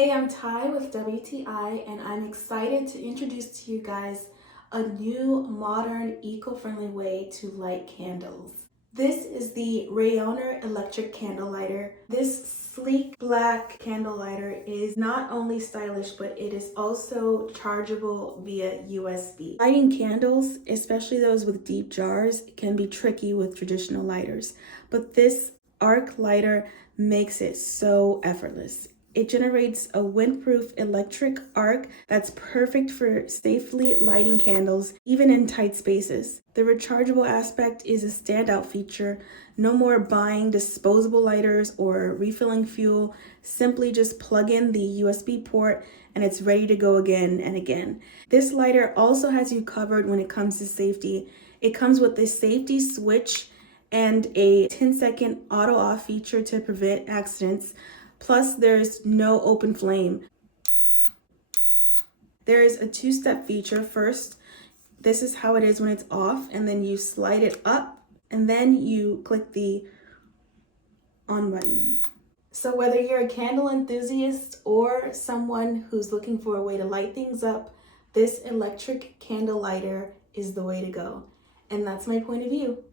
Hey, I'm Ty with WTI, and I'm excited to introduce to you guys a new, modern, eco-friendly way to light candles. This is the Rayonner electric candle lighter. This sleek black candle lighter is not only stylish, but it is also chargeable via USB. Lighting candles, especially those with deep jars, can be tricky with traditional lighters, but this arc lighter makes it so effortless. It generates a windproof electric arc that's perfect for safely lighting candles, even in tight spaces. The rechargeable aspect is a standout feature. No more buying disposable lighters or refilling fuel. Simply just plug in the USB port and it's ready to go again and again. This lighter also has you covered when it comes to safety. It comes with a safety switch and a 10-second auto off feature to prevent accidents. Plus, there's no open flame. There is a two-step feature. First, this is how it is when it's off, and then you slide it up, and then you click the on button. So whether you're a candle enthusiast or someone who's looking for a way to light things up, this electric candle lighter is the way to go. And that's my point of view.